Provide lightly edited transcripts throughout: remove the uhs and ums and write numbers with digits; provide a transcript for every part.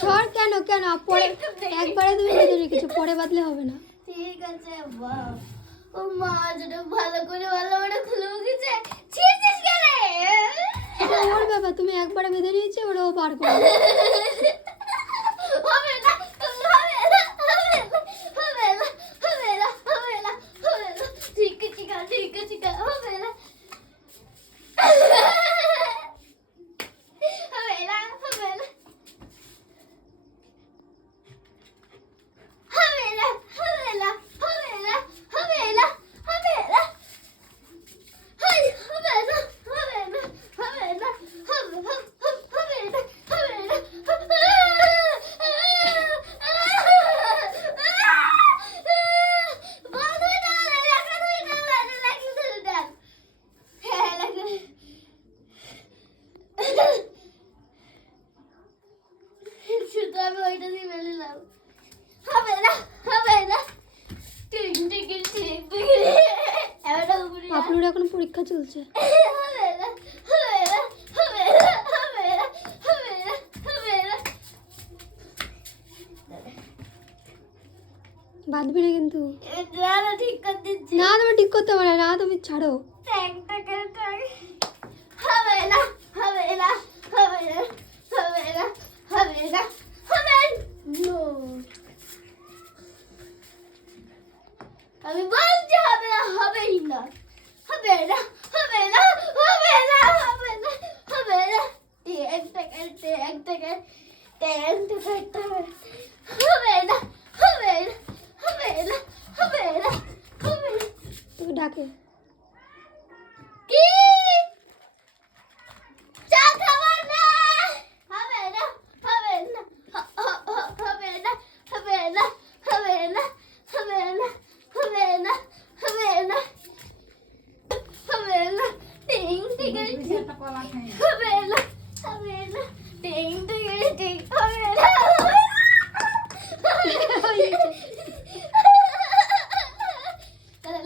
সর কেন কেন পরে একবারে তুমি বেঁধে রেখেছো, পরে বাঁধলে হবে না। ঠিক আছে বাবা। ও মা যেটা ভালো করে খুলে গেছে। ছিঁড়ছিস কেন? এটা ওর ব্যাপার, তুমি একবারে বেঁধে নিয়েছো, ওরা ও পার করে। হবে না, হবে না, হবে না, হবে না, হবে না, হবে না, হবে না। ঠিক আছে, হবে না। হবে না, হবে না। হবে না, হবে না, হবে না, হবে না, হবে না। হাই, হবে না, হবে না, হবে না, হবে না, হবে না, হবে না। বন্ধ হয়ে দাও, লাগা ধরে দাও, লাগা ধরে দাও। হ্যাঁ, লাগা। শুধু আমি ওইটা দিয়ে মেলিলাম। হবে না, হবে না। টিং টিং টিং টিং। এবারে উপরে আয়। আপনার এখন পরীক্ষা চলছে। হবে না, হবে না, হবে না, হবে না, হবে না, হবে না। বাঁধবে না কিন্তু। না, ঠিক করে দিচ্ছি। না তুমি ঠিক করতে পারো না, তুমি ছাড়ো। ট্যাং ট্যাং ট্যাং। হবে না, হবে না, হবে না, হবে না, হবে না, হবে না। আমি বলছি হবে না, হবেই না, হবে না, হবে না, হবে না, হবে না, হবে না। ট্যাং ট্যাং ট্যাং ট্যাং ট্যাং ট্যাং ট্যাং। হবে না, হবে না, হবে না, হবে না, হবে না। তোকে ডাকে। কি? চা খাবার না? হবে না, হবে না, হবে না, হবে না, হবে না, হবে না, হবে না, হবে না, হবে না। টিং টিং টিং। হবে না, হবে না। টিং টিং টিং। হবে না।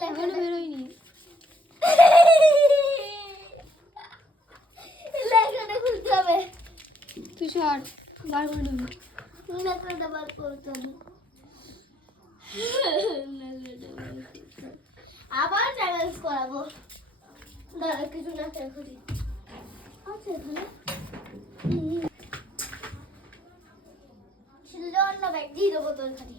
এখনো বেরোয়নি। লেখাটা খুলতে হবে। তুই সর, বার করে নেবো। লেখাটা বার করতে হবে। আবার চ্যালেঞ্জ করাবো। দাঁড়া কিছু না করি। আচ্ছা এখানে ছিল অন্য ব্যাগ দিয়ে দেবো তোর খালি।